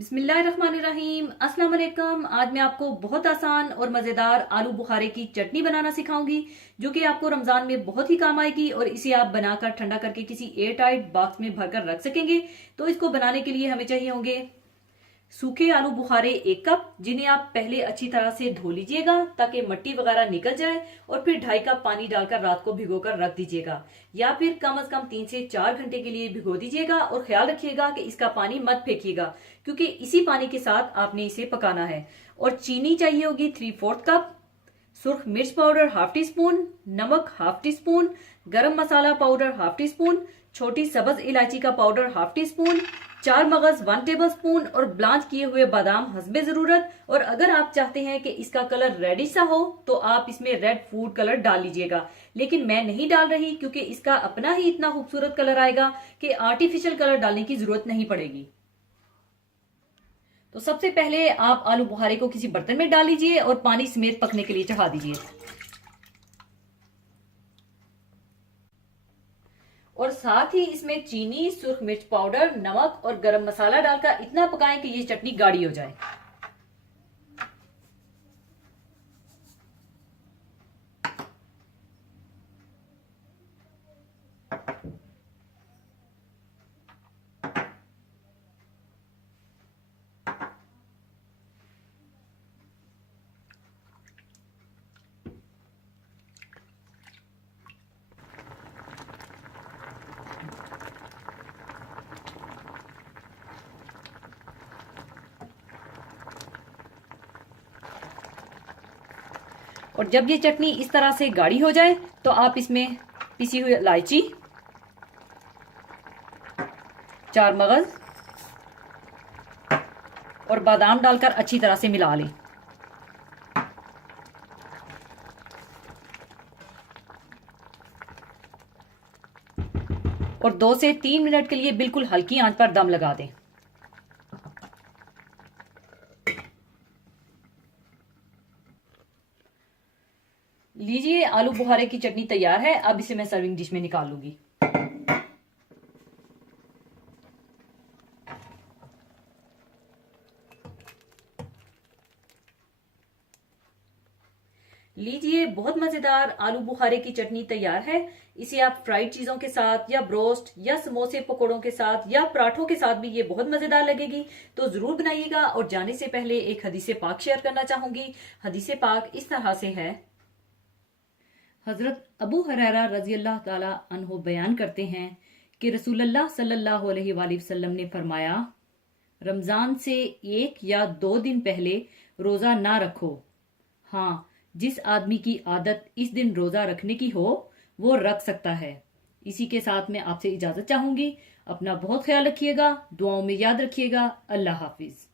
बिस्मिल्लाहिर्रहमानिर्रहीम। अस्सलाम वालेकुम। आज मैं आपको बहुत आसान और मज़ेदार आलू बुखारे की चटनी बनाना सिखाऊंगी जो कि आपको रमजान में बहुत ही काम आएगी और इसे आप बनाकर ठंडा करके किसी एयर टाइट बॉक्स में भरकर रख सकेंगे। तो इसको बनाने के लिए हमें चाहिए होंगे सूखे आलू बुखारे 1 कप, जिन्हें आप पहले अच्छी तरह से धो लीजिएगा ताकि मिट्टी वगैरह निकल जाए, और फिर 2.5 कप पानी डालकर रात को भिगोकर रख दीजिएगा, या फिर कम से कम 3 से 4 घंटे के लिए भिगो दीजिएगा। और ख्याल रखिएगा कि इसका पानी मत फेंकिएगा क्योंकि इसी पानी के साथ आपने इसे पकाना है। और चीनी चाहिए होगी 3/4 कप, सुर्ख मिर्च पाउडर 1/2 टी स्पून, नमक 1/2 टी स्पून, गरम मसाला पाउडर 1/2 टी स्पून, छोटी सब्ज इलायची का पाउडर 1/2 टी स्पून, 4 मगज 1 टेबल स्पून, और ब्लांच किए हुए बादाम हस्बे जरूरत। और अगर आप चाहते हैं कि इसका कलर रेडिश सा हो तो आप इसमें रेड फूड कलर डाल लीजिएगा, लेकिन मैं नहीं डाल रही क्योंकि इसका अपना ही इतना खूबसूरत कलर आएगा कि आर्टिफिशियल कलर डालने की जरूरत नहीं पड़ेगी। तो सबसे पहले आप आलू बुखारे को किसी बर्तन में डाल लीजिए और पानी समेत पकने के लिए चढ़ा दीजिए। और साथ ही इसमें चीनी, सुर्ख मिर्च पाउडर, नमक और गरम मसाला डालकर इतना पकाएं कि ये चटनी गाढ़ी हो जाए। और जब ये चटनी इस तरह से गाढ़ी हो जाए तो आप इसमें पिसी हुई इलायची, 4 मगज और बादाम डालकर अच्छी तरह से मिला लें। और 2 से 3 मिनट के लिए बिल्कुल हल्की आंच पर दम लगा दें। लीजिए, आलू बुखारे की चटनी तैयार है। अब इसे मैं सर्विंग डिश में निकाल लूंगी। लीजिए, बहुत मजेदार आलू बुखारे की चटनी तैयार है। इसे आप फ्राइड चीजों के साथ या ब्रोस्ट या समोसे पकौड़ों के साथ या पराठों के साथ भी ये बहुत मजेदार लगेगी। तो जरूर बनाइएगा। और जाने से पहले एक हदीसे पाक शेयर करना चाहूंगी। हदीसे पाक इस तरह से है। हजरत अबू हुरैरा रजी अल्लाह ताला अन्हो बयान करते हैं कि रसूलुल्लाह सल्लल्लाहु अलैहि वसल्लम ने फरमाया, रमजान से 1 या 2 दिन पहले रोजा ना रखो। हाँ, जिस आदमी की आदत इस दिन रोजा रखने की हो वो रख सकता है। इसी के साथ मैं आपसे इजाजत चाहूंगी। अपना बहुत ख्याल रखिएगा, दुआओं में याद रखिएगा। अल्लाह हाफिज।